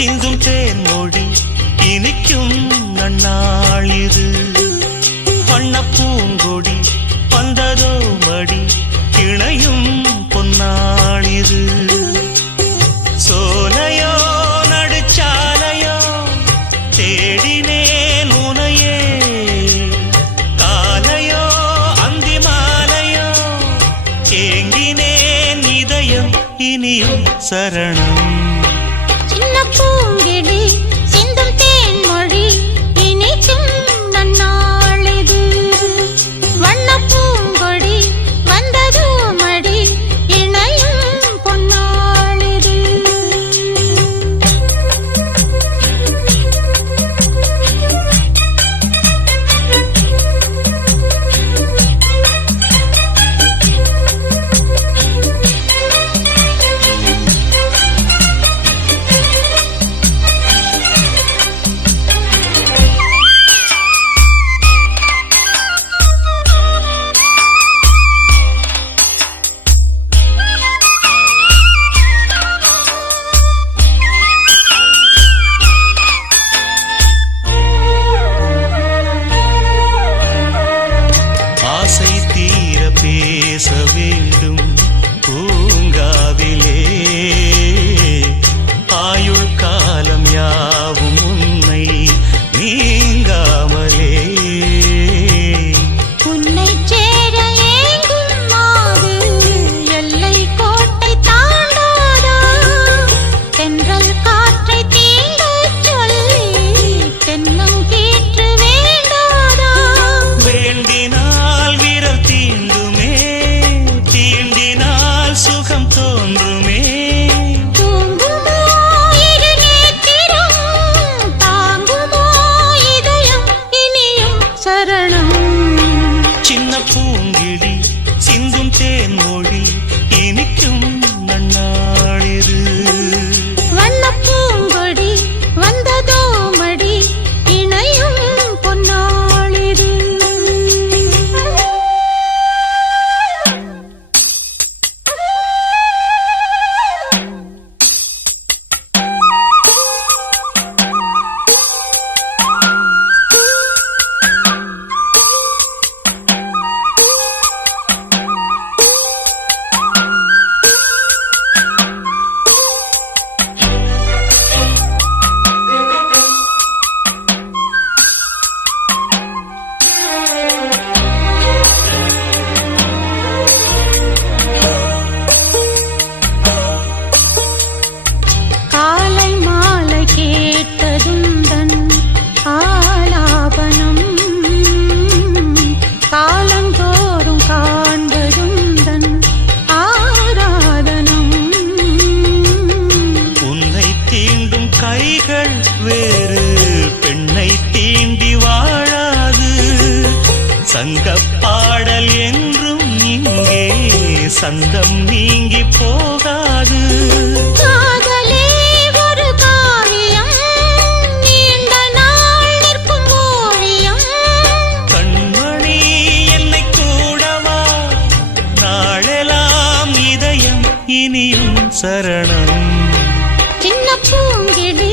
சிந்தும் தேன்மொழி இனிக்கும் நன்னாளிது. வண்ண பூங்கொடி வந்ததோ மடி இணையும் பொன்னாளிது. சோலையோ நடுச்சாலையோ தேடினேன் உனையே, காலையோ அந்தி மாலையோ ஏங்கினேன் இதயம் இனியும் சரணம். சின்ன பூங்கிடி சிந்தும் தேன்மொழி இனிக்கும் நன்னாளிது. வண்ண பூங்கொடி வந்ததோ மடி இணையும் பொன்னாளிது. ஆசை தீர பேச வேண்டும் பூங்காவிலே, ஆயுள் காலம் யாவும் உன்னை நீங்காமலே. உன்னை சேர ஏங்கும் மாது எல்லை கோட்டை தாண்டாதா? தென்றல் காற்றை தீண்டச் சொல்லி தென்னங்கீற்று வேண்டாதா? வேண்டினால் விரல் தீண்டுமே, தீண்டினால் சுகம் தோன்றுமே. தூங்குமோ இரு நேத்திரம், தாங்குமோ இதயம் இனியும் சரணம். சின்ன பூங்கிடி சிந்தும் தேன்மொழி இனிக்கும் நன்னாளிது. வண்ண பூங்கொடி வந்ததோ மடி இணையும் பொன்னாளிது. காலை மாலை கேட்டதுந்தன் ஆலாபனம், காலந்தோறும் காண்பதுந்தன் ஆராதனம். உன்னை தீண்டும் கைகள் வேறு பெண்ணை தீண்டி வாழாது. சங்கப் பாடல் என்றும் இங்கே சந்தம் நீங்கி போகாது. காதலே ஒரு காவியம், நீண்ட நாள் நிற்கும் ஓவியம். கண்மணி என்னை கூடவா, நாளெல்லாம் இதயம் இனியும் சரணம். சின்ன பூங்கிடி